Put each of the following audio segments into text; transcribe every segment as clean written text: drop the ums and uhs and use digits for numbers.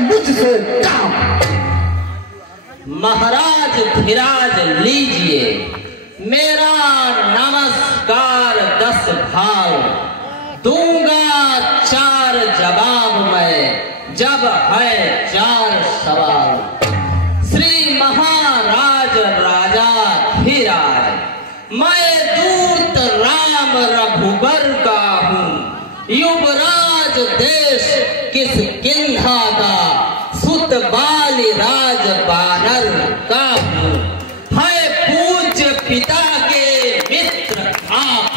मुझसे काम। महाराज धीराज लीजिए, मेरा नमस्कार 10 भाव, दूंगा 4 जवाब मैं, जब है 4 सवाल। श्री महाराज राजा धीराज, मैं दूत राम रघुबर का हूँ, युवराज देश किष्किंधा का, सुत बाली राज बानर का हूँ। है पूज्य पिता के मित्र आप,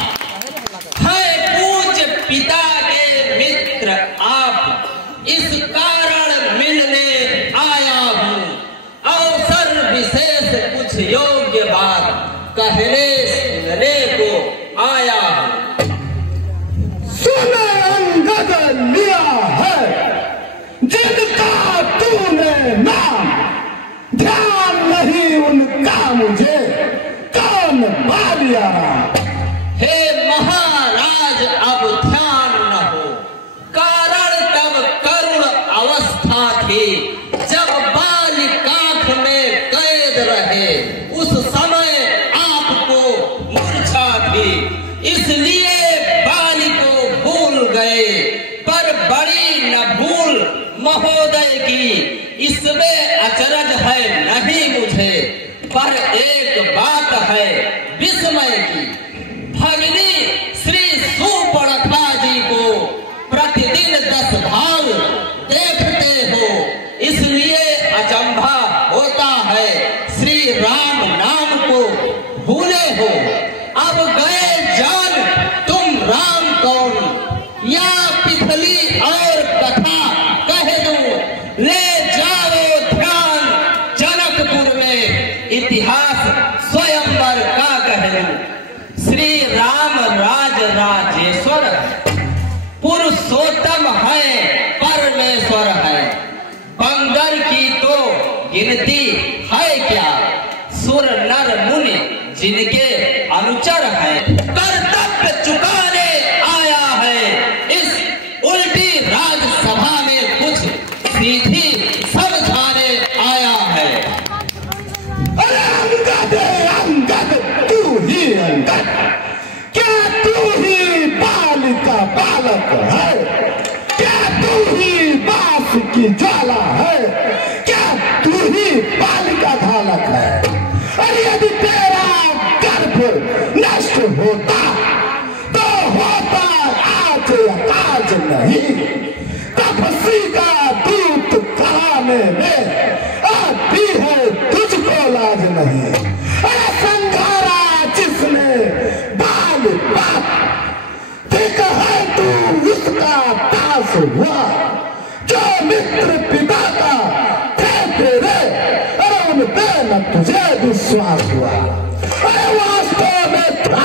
है पूज्य पिता के मित्र आप, इस कारण मिलने आया हूँ। अवसर विशेष कुछ योग्य बात कहने सुनने को आया हूँ। सुने अंगद लिया है जिनका तूने नाम, ध्यान नहीं उनका मुझे कौन बालिया। हे महाराज अब ध्यान न हो, कारण तब करुण अवस्था थी, जब बालिकाख में कैद रहे, उस समय आपको मूर्छा थी, इसलिए बाली को भूल गए। पर बड़ी न भूल महोदय की, इसमें अचरज है नहीं मुझे, पर एक बात है विस्मय की। भगिनी श्री सुपर्णखा जी को प्रतिदिन 10 भाव देखते हो, इसलिए अचंभा होता है श्री राम नाम को भूले हो। अब गए जान तुम राम कौन, या पिपली और कथा कह दूं, ले जाओ ध्यान जनकपुर में, इतिहास स्वयंवर का कह दूं। श्री राम राज राजेश्वर, पुरुषोत्तम है परमेश्वर है, बंदर की तो गिनती है क्या, सुर नर मुनि जिनके अनुचर है। कर्तव्य चुकाने आया है इस उल्टी राजसभा में, कुछ सीधी समझाने आया है। अरे अंगद अंगद, तू ही अंगद, क्या तू ही बालिका बालक है, क्या तू ही बास की ज्वाला है, क्या तू ही बालिका घालक है। अरे यदि तेरा गर्भ नष्ट होता तो होता आज आज नहीं, तपस्वी का दूत कराने में आती है तुझको लाज नहीं। अरे संघारा जिसने बाल बाप, ठीक है तू उसका दास हुआ, जो मित्र पिता का थे तेरे, अरे उन पे न तुझे विश्वास हुआ। अरे वास्तव में था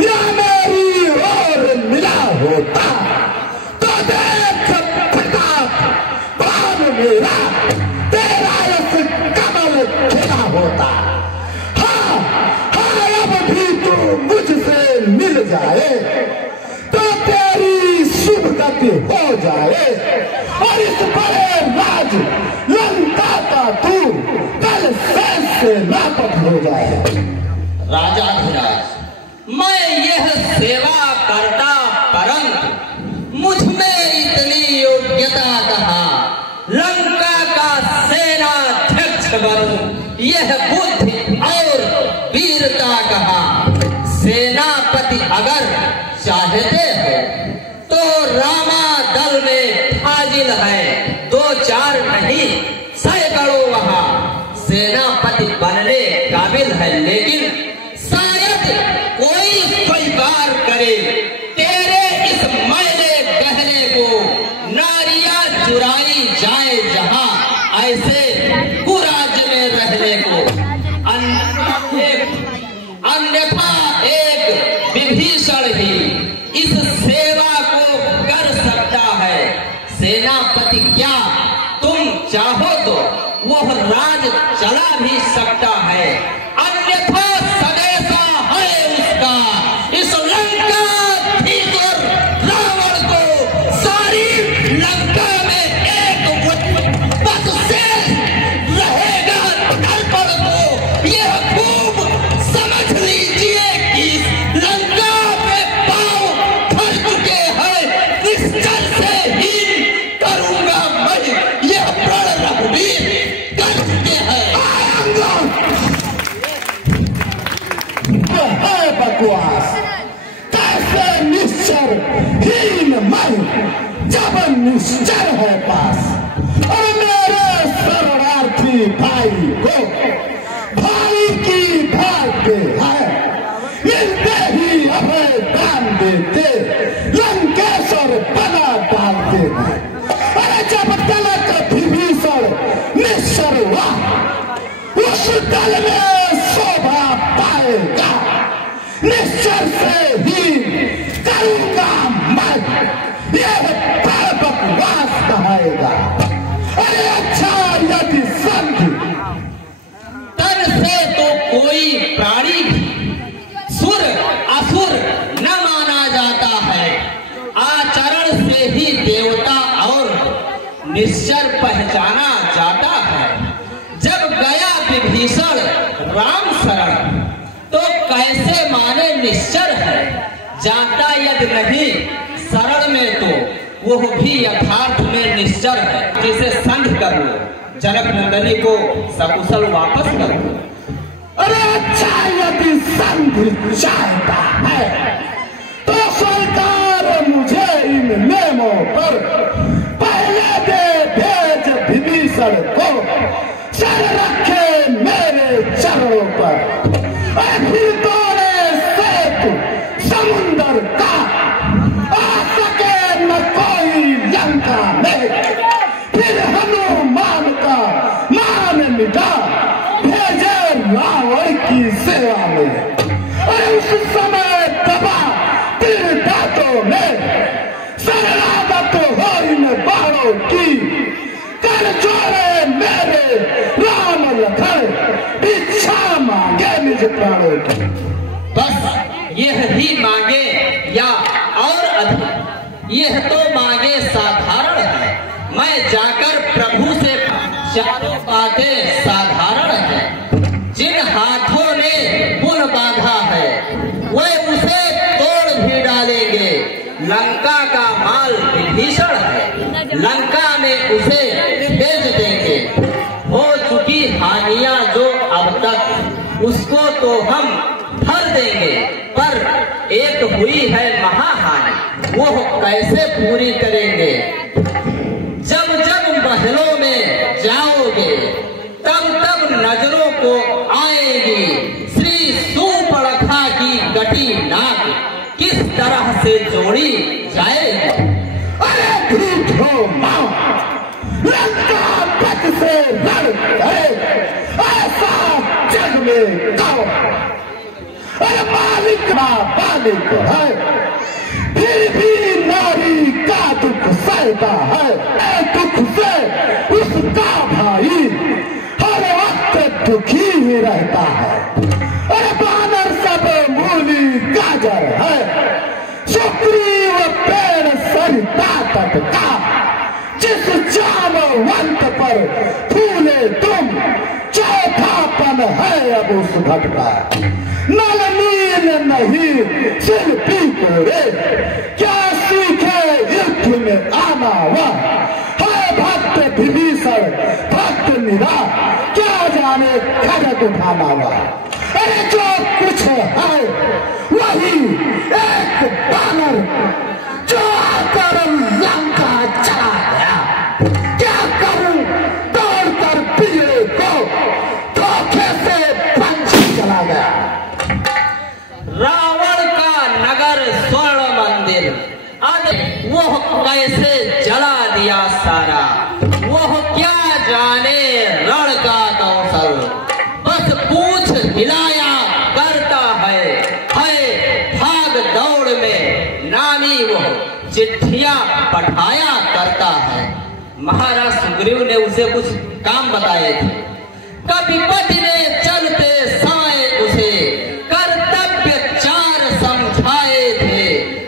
या मेरी ओर मिला होता, तो देख प्रताप प्राण मेरा, तेरा इस कमल खिला होता। हाँ हाँ, अब भी तू मुझसे मिल जाए तो तेरी शुभ गति हो जाए, और इस बड़े राज लंका का तू कल से लापत हो जाए। राजा धीराज, मैं यह सेवा करता, परंतु मुझ में इतनी योग्यता कहाँ, लंका का सेनाध्यक्ष बनूं, यह बुद्धि और वीरता कहाँ। सेनापति अगर चाहते हो तो रामा दल में हाजिर है, 2-4 नहीं सैकड़ों वहां सेनापति बनने काबिल है, लेकिन शायद कोई स्वीकार करे तेरे इस मैले गहने को, नारियां चुराई जाए जहां, ऐसे कुराज में रहने को। अन्यथा एक विभीषण ही इस सेवा को कर सकता है। सेनापति क्या तुम चाहो तो वह राज चला भी सकता है, अन्यथा सदैसा है उसका इस लंका रावण को सारी लंका में एक जब निश्चर है पास और मेरे शरणार्थी भाई को भाई की भाग्य है मिलते ही अभय दान देते लंकेश्वर बना डालते हैं। अरे जब तलक विभीषण निश्चर हुआ उस दल में शोभा पाएगा निश्चर से ही करूंगा मैं यह बकवास कहेगा। अरे अच्छा यदि संधि तन से तो कोई प्राणी सुर असुर न माना जाता है, आचरण से ही देवता और निश्चर पहचाना जाता है। जब गया विभीषण राम शरण तो कैसे माने निश्चर है, जाता यदि नहीं शरण में तो वो भी यथार्थ में निश्चर है। जिसे संध कर लो, जनक नंदनी को सकुशल वापस कर लो। अरे अच्छा यदि संधि चाहता है तो सरकार मुझे इन नियमों पर पहले दे भेज विभीषण को सर रखे मेरे चरणों पर। फिर तोड़े सेतु समुंदर का आ सके न कोई लंका में, फिर हनुमान का मान मिटा भेजे रावण की सेवा में। और उस समय दबा तीर दांतों में शरणागत हो इन बाणों की, कर जोड़े मेरे राम लखन इच्छा मांगे निज प्राणों की। बस यह ही मांगे या और अधिक, यह तो मांगे साधारण है। मैं जाकर प्रभु से चारों बातें साधारण है। जिन हाथों ने पुन बांधा है वह उसे तोड़ भी डालेंगे। लंका का माल विभीषण है, लंका में उसे भेज देंगे। हो चुकी हानियां जो अब तक उसको तो हम भर देंगे, पर एक हुई है महाहानि वो कैसे पूरी करेंगे। जब जब महलों में जाओगे तब तब नजरों को आएगी श्री सूर्पणखा की कटी नाक किस तरह से जोड़ी जाएगी। अरे झूठो मां लंका पथ से लड़ गए ऐसा जग में कौन। अरे मालिक मालिक है फिर भी नारी का दुख सहता है। दुख से उसका भाई हर वक्त दुखी ही रहता है। अरे बानर सब मूली गाजर है, सुग्रीव पेड़ सरिता तट का, जिस जामवंत पर फूले तुम चौथापन है अब उस घट का। नल नील नहीं शिल्पी को रे क्या सीखे युद्ध में आना वह है भक्त विभीषण भक्त निरा क्या जाने खड़ग उठाना वह। अरे जो कुछ है वही एक बानर जो आकर लंका चला गया। क्या करूं दौड़कर पिछड़े को धोखे से पंछी चला गया। रावण का नगर स्वर्ण मंदिर अब वह कैसे जला दिया सारा। वह क्या जाने रण का कौशल, बस पूछ हिलाया करता है भाग दौड़ में नामी वह चिट्ठियां पठाया करता है। महाराज सुग्रीव ने उसे कुछ काम बताए थे। कपिपति ने चलते समय उसे कर्तव्य चार समझाए थे।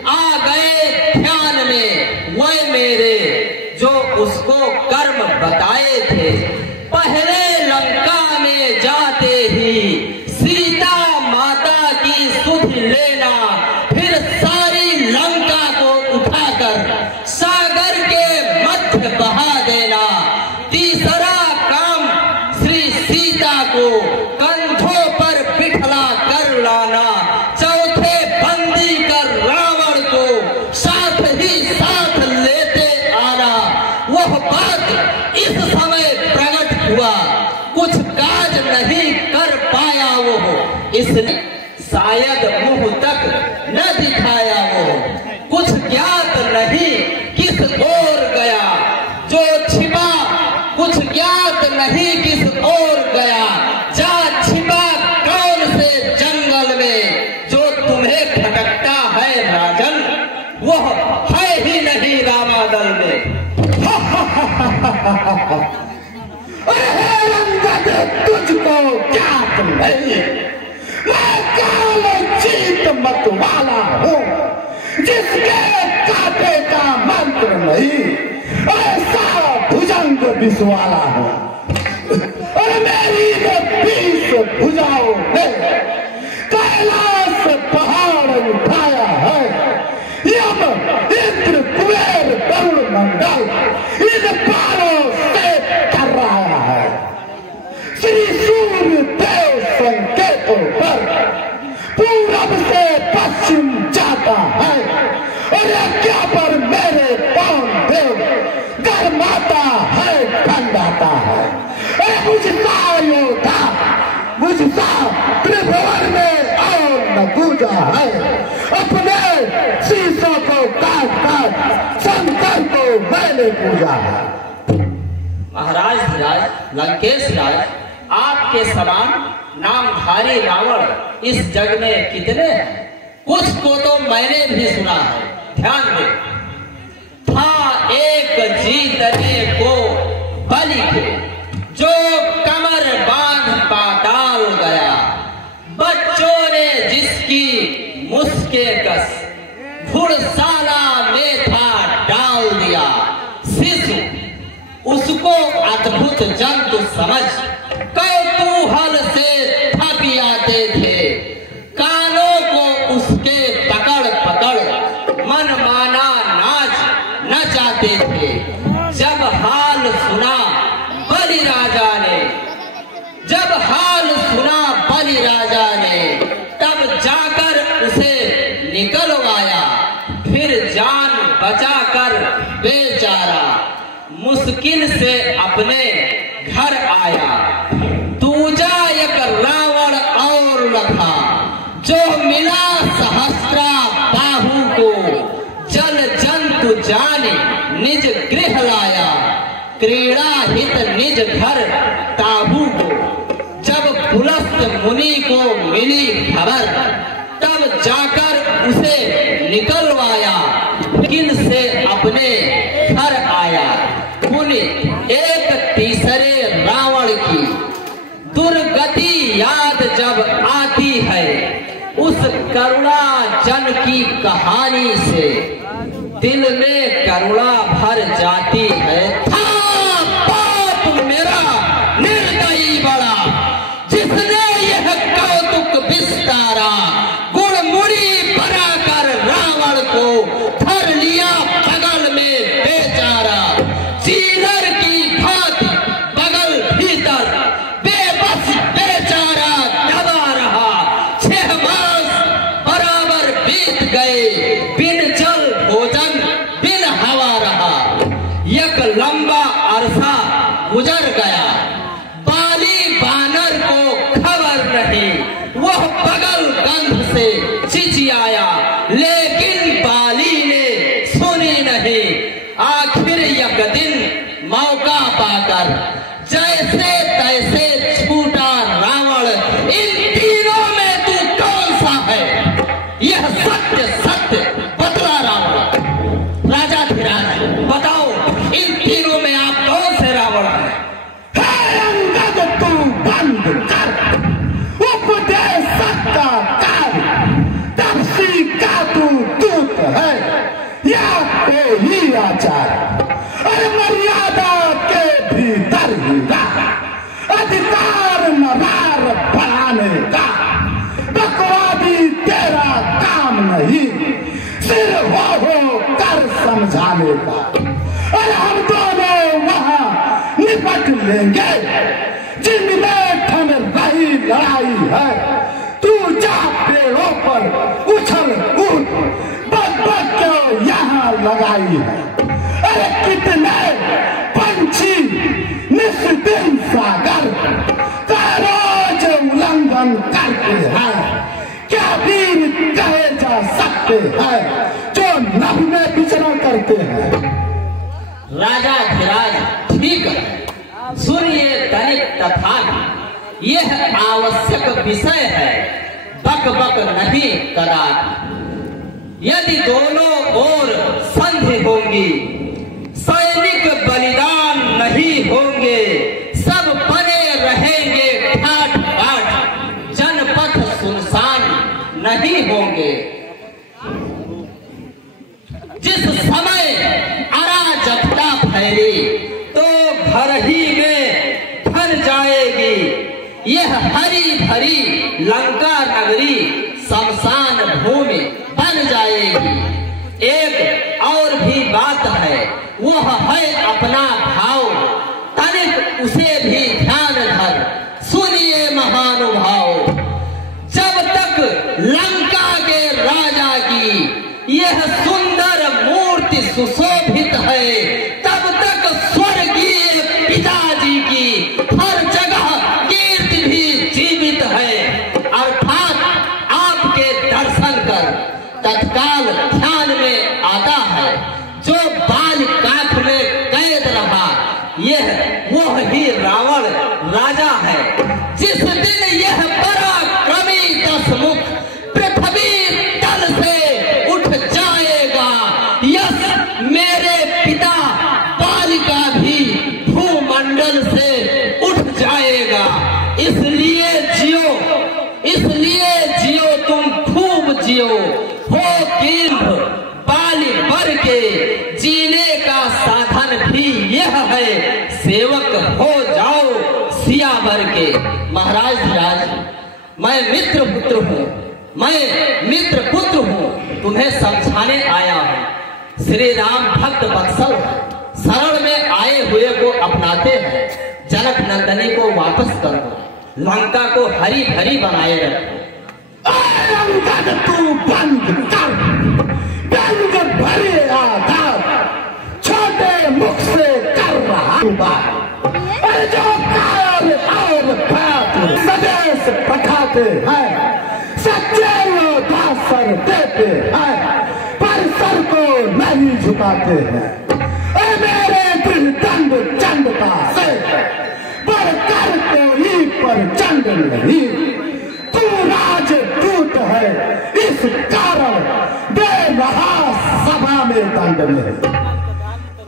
आ गए ध्यान में वह मेरे जो उसको कर्म बताए थे। पहले लंका में जाते ही सीता माता की सुध लेना, फिर सारी लंका को उठाकर सागर के मध्य बहा देना। तीसरा काम श्री सीता को कंधों पर बिठला कर लाना। चौथे बंदी कर रावण को साथ ही साथ लेते इस समय प्रकट हुआ, कुछ काज नहीं कर पाया वो, इसने शायद मुंह तक न दिखाया वो, कुछ ज्ञात नहीं किस ओर गया, जो छिपा कुछ ज्ञात नहीं किस ओर गया, जा छिपा कौन से जंगल में, जो तुम्हें खटकता है राजन, वह है ही नहीं रामादल में। तुझको ज्ञात नहीं, मैं काल जीत मत वाला हूँ, जिसके काटे का मंत्र नहीं, ऐसा भुजंग विषवाला हूँ। और मेरी 20 भुजाओं ने कैलाश पहाड़ उठाया है, यम इंद्र कुबेर वरुण मंडल इन पारों से कर रहा है। श्री सूर्य देव संकेतों पर पूरब से पश्चिम जाता है, और यज्ञ पर मेरे पवन देव गर्माता है, ठंडाता है। मुझसा योद्धा, मुझसा त्रिभुवन में और न पूजा है, अपने शीशों को काट काट शंकर को मैंने पूजा है। महाराज धीराज, लंकेश राज, आपके समान नामधारी रावण इस जग में कितने हैं? कुछ को तो मैंने भी सुना है, ध्यान दे। था एक जीतने को बलि के, जो कमर बांध पाताल गया, बच्चों ने जिसकी मुस्के कस, घुड़शाला में था डाल दिया, शिशु उसको अद्भुत जंतु समझ कौतूहल से थपियाते थे, कानों को उसके पकड़ पकड़ मन माना नाच नचाते थे। जब हाल सुना बलि राजा ने, जब हाल सुना बलि राजा ने, तब जाकर उसे निकलवाया, फिर जान बचाकर बेचारा मुश्किल से अपने घर आया। दूजा एक रावण और लखा, जो मिला सहस्रा बाहु को, जल जंतु जाने निज गृह लाया, क्रीड़ा हित निज घर ताबू को। जब पुलस्त मुनि को मिली खबर, तब जाकर उसे निकलवाया, किन से अपने घर आया। मुनि एक तीसरे रावण की दुर्गति याद जब आती है, उस करुणा जन की कहानी से दिल में करुणा भर जाती है। था पाप मेरा निर्दयी बड़ा, जिसने यह कौतुक विस्तारा, गुड़मुड़ी बनाकर रावण को धर लिया बगल में बेचारा। चीलर की भांति बगल भीतर बेबस बेचारा दबा रहा, 6 मास बराबर बीत गए, बिन जल भोजन बिन हवा रहा। एक लंबा अरसा गुजर गया, बाली बानर को खबर नहीं, वह बगल गंध से चिचियाया, लेकिन बाली ने सुनी नहीं। आखिर एक दिन मौका पाकर जैसे तैसे छूटा रावण, इन तीनों में तू कौन सा है? यह सत्य सत्य बतला रावण। राजा धीराज, बताओ इन तीनों में आप कौन से रावण हैं? अंगद तू बंद कर उपदेश का कार्य, तपसी का तू दूत है या कोई आचार। अरे मर्यादा के भीतर ही रहा, अधिकार मरार बढ़ाने का, बकवादी तेरा काम नहीं, सिर हो कर समझाने का। अरे हम दोनों वहाँ निपट लेंगे, जिनमें ठन रही लड़ाई है। तू जा पेड़ों पर उछल कूद, बग क्यों यहाँ लगाई है। अरे कितने पंछी जिस दिन सागर का रोज उल्लंघन करते हैं, क्या वीर कहे जा सकते हैं जो नभ में विचरण करते हैं। राजा धीराज ठीक है, सुनिए तनिक तथा यह आवश्यक विषय है, बक बक नहीं कदापि। यदि दोनों ओर संधि होंगी, सैनिक बलिदान नहीं होंगे, सब बने रहेंगे ठाठ बाट, जनपथ सुनसान नहीं होंगे। जिस समय अराजकता फैली तो घर ही में ढल जाएगी यह हरी भरी लंका नगरी, शमशान भूमि बन जाएगी। एक और भी बात है, वह है अपना भाव, तनिक उसे भी ध्यान धर सुनिए महानुभाव। जब तक लंका के राजा की यह सुंदर मूर्ति सुशोभित है, तब तक स्वर्गीय पिताजी की हर जगह कीर्ति भी जीवित है। अर्थात आपके दर्शन कर तत्काल ध्यान में आता है, जो बाल काख में कैद रहा यह वो ही रावण राजा है। जिस दिन यह पराक्रमी दशमुख पृथ्वी तल से उठ जाएगा, यस मेरे पिता बाल का भी भूमंडल से उठ जाएगा। इसलिए जियो, इसलिए जियो, तुम खूब जियो, हो किंभ बाली बर के जीने का साधन भी यह है, सेवक हो जाओ सियावर के। महाराज धीराज, मैं मित्र पुत्र हूँ, मैं मित्र पुत्र हूँ, तुम्हें समझाने आया हूँ। श्री राम भक्त वत्सल शरण में आए हुए को अपनाते हैं, जनक नंदनी को वापस कर दो, लंका को हरी भरी बनाए रखो। तू बंद कर, बंद भरे आधार, छोटे मुख से कर रहा बात। अरे जो कायर और बात सदेश पठाते हैं, सच्चे योद्धा सर देते हैं, पर सर को नहीं झुकाते हैं। अरे मेरे दिल दंड चंडता से बढ़कर कोई पर चंड नहीं, तू राजदूत है इस कारण दे रहा सभा में दंड नहीं।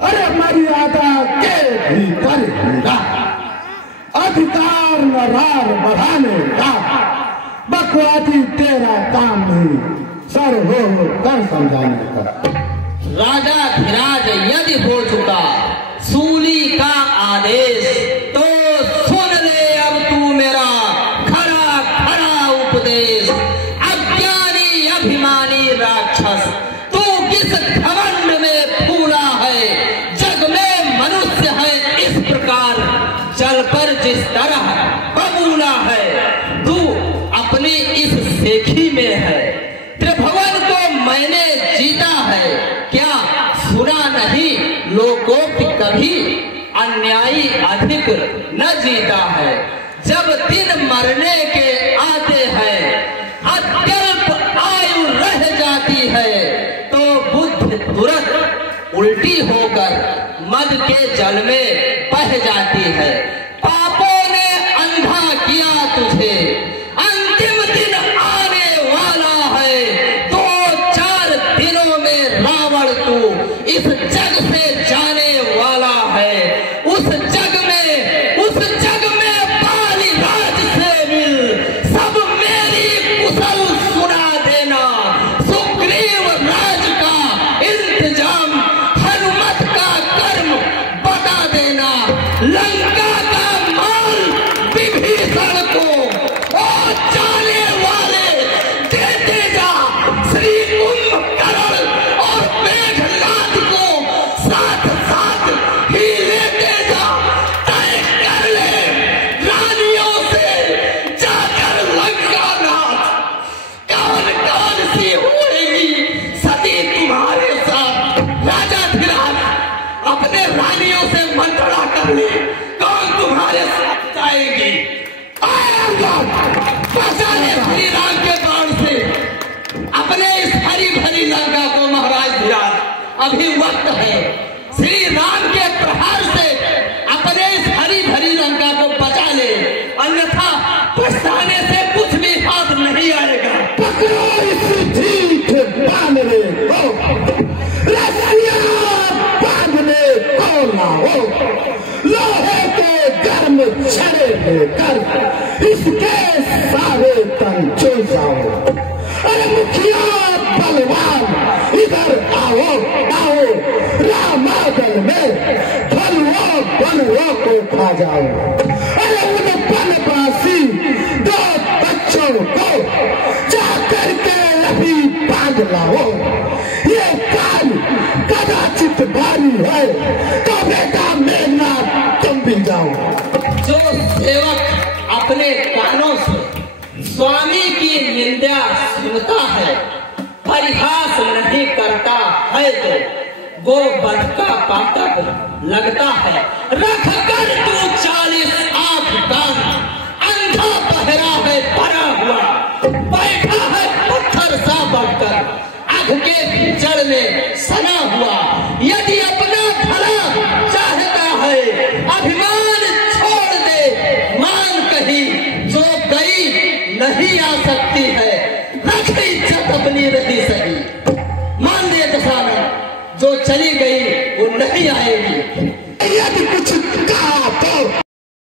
अरे मर्यादा के भीतर हीरा, अधिकार नरार बढ़ाने का, बकवादी तेरा काम नहीं, सर हो कर समझाने का। राजा धीराज यदि हो चुका सूली का आदेश, तो सुन ले अब तू मेरा खरा खरा उपदेश। अज्ञानी अभिमानी राक्षस, तू किस घमंड में फूला है, जग में मनुष्य है इस प्रकार, जल पर जिस तरह बबूला है, तू अपनी इस सेखी में है। त्रिभुवन को मैंने जीता है, क्या सुना नहीं लोकोक्ति कभी, अन्यायी अधिक न जीता है। जब दिन मरने के आते हैं, अत्यल्प आयु रह जाती है, तो बुद्धि तुरंत उल्टी होकर मद के जल में बह जाती है। पापों ने अंधा किया तुझे, अंतिम दिन आने वाला है, 2-4 दिनों में रावण तू इस जग से जाने वाला है। उस जग में बाली राज से मिल, सब मेरी कुशल सुना देना। सुग्रीव राज का इंतजाम, हनुमत का कर्म बता देना। लंका का माल विभीषण को और जाने वाले देते जा। श्री कुंभकर्ण और मेघनाद को साथ साथ ही लेते जा। तय कर ले रानियों से जाकर लंका नाथ, कौन कौन सी होएगी सती तुम्हारे साथ। राजा धीराज अपने रानियों से मंत्रणा कर ले, कौन बचाने श्री राम के प्राण से अपने इस हरी भरी लंका को महाराज धीराज अभी वक्त है। श्री राम के प्रहार से अपने इस हरी भरी लंका को बचा ले, अन्यथा पछताने से कुछ भी हाथ नहीं आएगा। पकड़ो इस ठीक बांधने को, रस्सियां बांधने को लाओ, लोहे के गर्म छड़े लेकर इसके सारे तन चूसाओ। अरे मुखिया बलवान इधर आओ आओ, रामागल में भलुओं बलुओं को खा जाओ। अरे उन बनवासी दो बच्चों को जाकर के अभी बांध लाओ। ये काल कदाचित भारी है, तो बेटा मेरा तुम भी जाओ। जो सेवक अपने कानों से स्वामी की निंदा सुनता है, परिहास नहीं करता है, तो वो बध का पातक लगता है। रख कर तू 40 आंख कान, अंधा बहरा है परा हुआ, बैठा है पत्थर सा बढ़कर, आग के जड़ में सना हुआ। यदि अपना भला चाहता है, अभिमान छोड़ दे, मान कहीं जो गई नहीं आ सकती है, रख इज्जत अपनी रही सही। मान दे दशानन, जो चली गई वो नहीं आएगी। यदि कुछ कहा तो